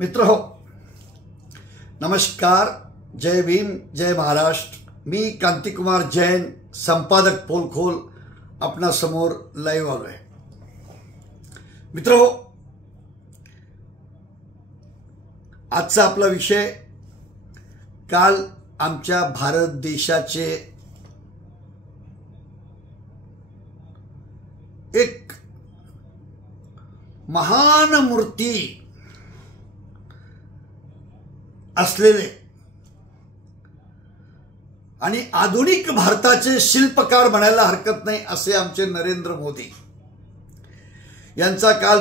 मित्रहो, नमस्कार, जय भीम, जय महाराष्ट्र। मी कांतिकुमार जैन, संपादक पोलखोल, आपणा समोर लाईव्ह आलोय। मित्रहो, आजचा आपला विषय, काल आमच्या भारत देशाचे एक महान मूर्ती असलेले आणि आधुनिक भारताचे शिल्पकार म्हणायला हरकत नाही असे आमचे नरेंद्र मोदी यांचा काल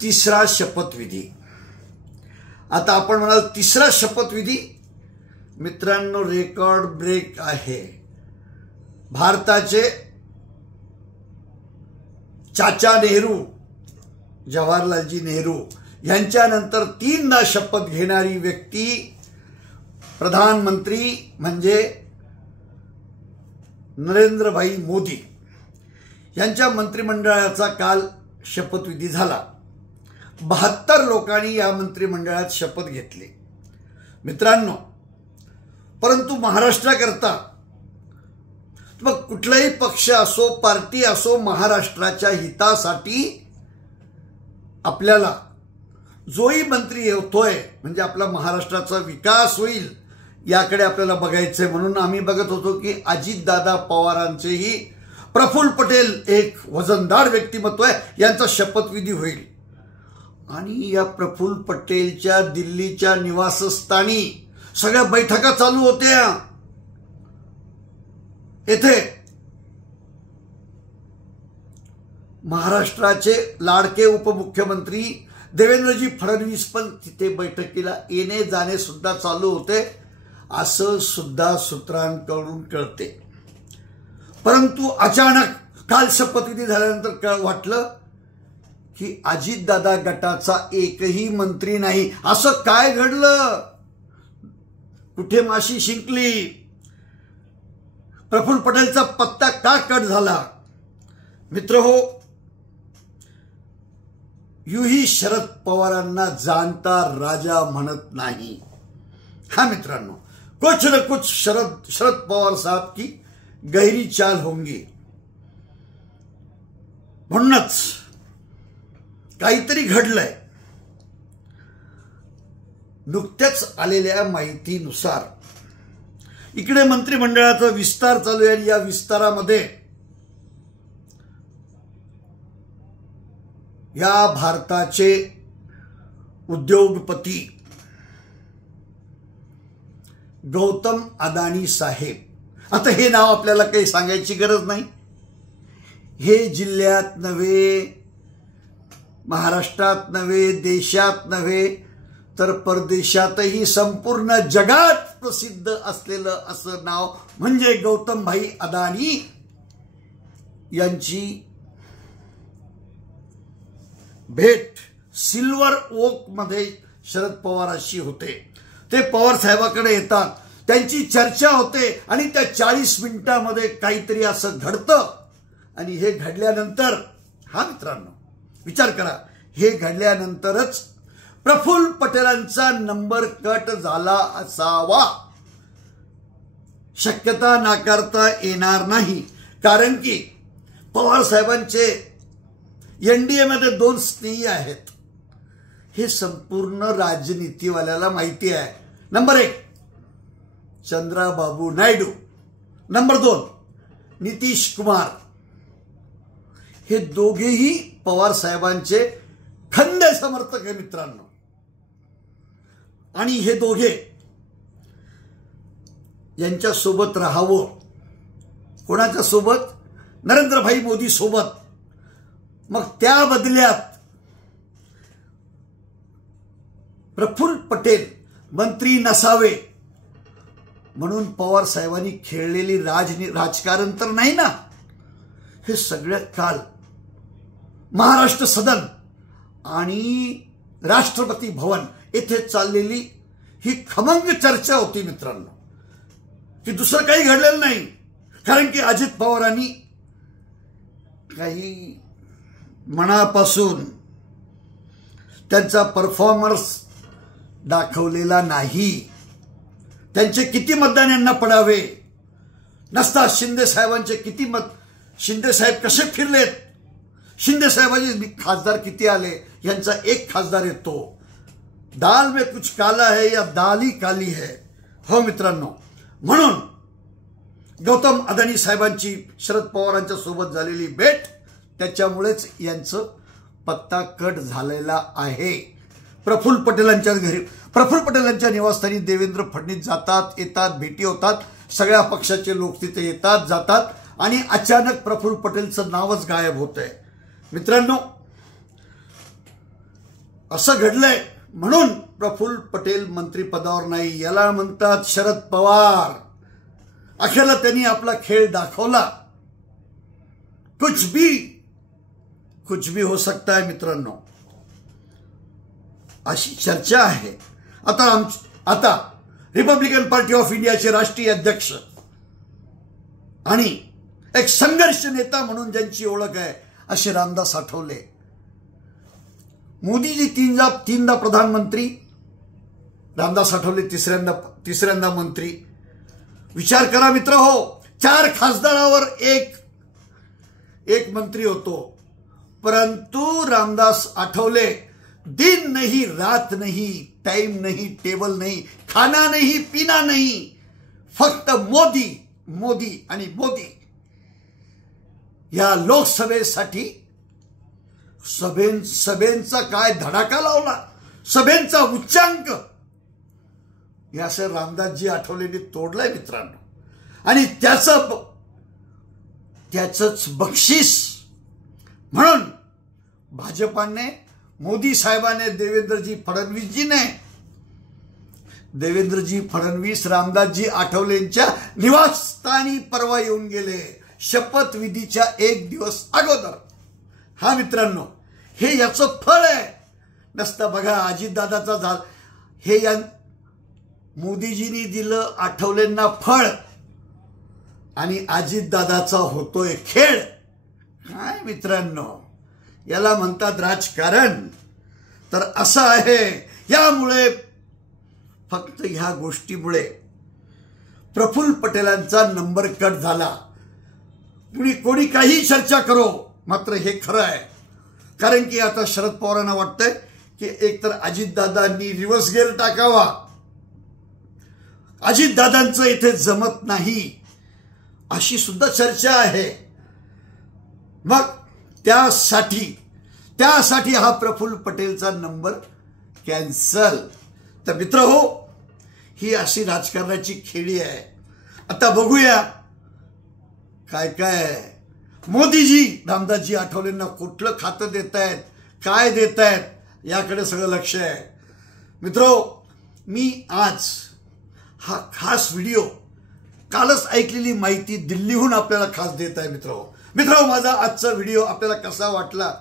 तिसरा शपथविधी। आता आपण म्हणाल तिसरा शपथविधी, मित्रांनो रेकॉर्ड ब्रेक आहे। भारताचे चाचा नेहरू, जवाहरलालजी नेहरू यांच्यानंतर तीनदा शपथ घेणारी व्यक्ती प्रधानमंत्री म्हणजे नरेंद्रभाई मोदी यांच्या मंत्रिमंडळाचा काल शपथविधी झाला। 72 लोकांनी या मंत्रिमंडळात शपथ घेतली। मित्रांनो, परंतु महाराष्ट्राकरता मग कुठलाही पक्ष असो, पार्टी असो, महाराष्ट्राच्या हितासाठी आपल्याला जोही मंत्री होतोय म्हणजे आपला महाराष्ट्राचा विकास होईल याकडे आपल्याला बघायचंय। म्हणून आम्ही बघत होतो की अजितदादा पवारांचेही प्रफुल्ल पटेल एक वजनदार व्यक्तिमत्व आहे, यांचा शपथविधी होईल। आणि या प्रफुल्ल पटेलच्या दिल्लीच्या निवासस्थानी सगळ्या बैठका चालू होत्या। येथे महाराष्ट्राचे लाडके उपमुख्यमंत्री देवेंद्रजी फडणवीस पण तिथे बैठकीला येणे जाणे सुद्धा चालू होते असं सुद्धा सूत्रांकडून कळते। परंतु अचानक काल शपथविधी झाल्यानंतर वाटलं की अजितदादा गटाचा एकही मंत्री नाही। असं काय घडलं? कुठे माशी शिंकली? प्रफुल्ल पटेलचा पत्ता का कट झाला? मित्रहो, यूही शरद पवारांना जानता राजा म्हणत नाही। हाँ मित्रांनो, कुछ न कुछ शरद पवार साहब की गहरी चाल होंगी। म्हणूनच काहीतरी घडलंय। नुकत्याच आलेल्या माहितीनुसार इकडे मंत्रिमंडळाचा विस्तार चालू आहे आणि या विस्तारामध्ये या भारताचे उद्योगपती गौतम अदानी साहेब, आता हे नाव आपल्याला काही सांगायची गरज नाही। हे जिल्ह्यात नव्हे, महाराष्ट्रात नव्हे, देशात नव्हे तर परदेशातही संपूर्ण जगात प्रसिद्ध असलेलं असं नाव म्हणजे गौतम भाई अदानी यांची भेट सिल्वर ओक मध्ये शरद पवारांशी होते। ते पवार साहेबांकडे येतात, त्यांची चर्चा होते आणि त्या 40 मिनिटांमध्ये काहीतरी असं घडतं। आणि हे घडल्यानंतर, हा मित्रांनो विचार करा, हे घडल्यानंतरच प्रफुल्ल पटेलांचा नंबर कट झाला असावा, शक्यता नाकारता येणार नाही। कारण की पवार साहेबांचे एनडीए मध्ये 2 स्नेही आहेत, हे संपूर्ण राजनीतीवाल्याला माहिती आहे। Number 1 Chandrababu Naidu, number 2 Nitish Kumar. हे दोघेही पवार साहेबांचे खंदे समर्थक आहे मित्रांनो। आणि हे दोघे यांच्या सोबत राहावं, कोणाच्या सोबत? नरेंद्रभाई मोदी सोबत। मग त्या बदल्यात प्रफुल्ल पटेल मंत्री नसावे म्हणून पवार साहेबांनी खेळलेली राजकारण तर नाही ना। हे सगळ्यात काल महाराष्ट्र सदन आणि राष्ट्रपती भवन येथे चाललेली ही खमंग चर्चा होती मित्रांनो, की दुसरं काही घडलेलं नाही। कारण की अजित पवारांनी काही मनापासून त्यांचा परफॉर्मन्स दाखवलेला नाही. त्यांचे किती मतदान यांना पडावे नसतात. शिंदे साहेबांचे किती शिंदे साहेब कसे फिरलेत, शिंदे साहेबांचे खासदार किती आले, यांचा एक खासदार येतो. दाल में कुछ काला है या दाल ही काली है. हो मित्रांनो, म्हणून गौतम अदानी साहेबांची शरद पवारांच्या सोबत झालेली भेट, त्याच्यामुळेच यांचं पत्ता कट झालेला आहे. प्रफुल्ल पटेलांच्या घरी, प्रफुल्ल पटेलांच्या निवासस्थानी देवेंद्र फडणवीस जातात, येतात, भेटी होतात. सगळ्या पक्षाचे लोक तिथे येतात जातात आणि अचानक प्रफुल्ल पटेलचं नावच गायब होतंय. मित्रांनो, असं घडलंय म्हणून प्रफुल्ल पटेल मंत्रिपदावर नाही. याला म्हणतात शरद पवार. अखेरला त्यांनी आपला खेळ दाखवला. कुछ भी हो सकता है मित्रांनो, अशी चर्चा आहे. आता रिपब्लिकन पार्टी ऑफ इंडियाचे राष्ट्रीय अध्यक्ष आणि एक संघर्ष नेता म्हणून ज्यांची ओळख आहे असे रामदास आठवले. मोदीजी तीनदा प्रधानमंत्री, रामदास आठवले तिसऱ्यांदा मंत्री. विचार करा मित्र हो, 4 खासदारावर एक मंत्री होतो. परंतु रामदास आठवले दिन नहीं, रात नहीं, टाइम नहीं, टेबल नहीं, खाना नहीं, पीना नहीं, फक्त मोदी मोदी आणि मोदी. या लोकसभेसाठी सभेंचा काय धडाका लावला, सभेंचा उच्चांक या असं रामदासजी आठवलेंनी तोडलाय मित्रांनो. आणि त्याचंच बक्षीस म्हणून भाजपाने, मोदी साहेबाने, देवेंद्रजी फडणवीस रामदासजी आठवलेंच्या निवासस्थानी परवा येऊन गेले, शपथविधीच्या 1 दिवस अगोदर. हा मित्रांनो, हे याचं फळ आहे. नसता बघा अजितदादाचा झाला, हे मोदीजींनी दिलं आठवलेंना फळ आणि अजितदादाचा होतोय खेळ. काय मित्रांनो, याला म्हणतात राजकारण. तर असं आहे. यामुळे फक्त ह्या गोष्टीमुळे प्रफुल्ल पटेलांचा नंबर कट झाला. कोणी काही चर्चा करो, मात्र हे खरं आहे. कारण की आता शरद पवारांना वाटतंय की एकतर अजितदादांनी रिव्हर्स गेअर टाकावा, अजितदादांचं इथे जमत नाही अशी सुद्धा चर्चा आहे. मग त्यासाठी हा प्रफुल्ल पटेलचा नंबर कॅन्सल. तर मित्र हो, ही अशी राजकारणाची खेळी आहे. आता बघूया काय मोदीजी रामदासजी आठवलेंना कुठलं खातं देत आहेत, काय देत आहेत, याकडे सगळं लक्ष आहे. मित्रो, मी आज हा खास व्हिडिओ, कालच ऐकलेली माहिती दिल्लीहून आपल्याला खास देत आहे. मित्रो, माझा आजचा व्हिडिओ आपल्याला कसा वाटला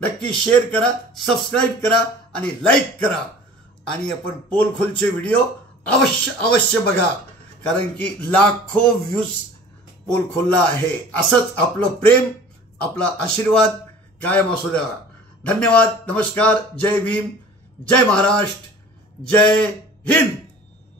नक्की शेअर करा, सबस्क्राईब करा आणि लाईक करा. आणि आपण पोलखोलचे व्हिडिओ अवश्य बघा, कारण की लाखो व्ह्यूज पोलखोलला आहे. असंच आपलं प्रेम, आपला आशीर्वाद कायम असू द्या. धन्यवाद. नमस्कार. जय भीम, जय महाराष्ट्र, जय हिंद.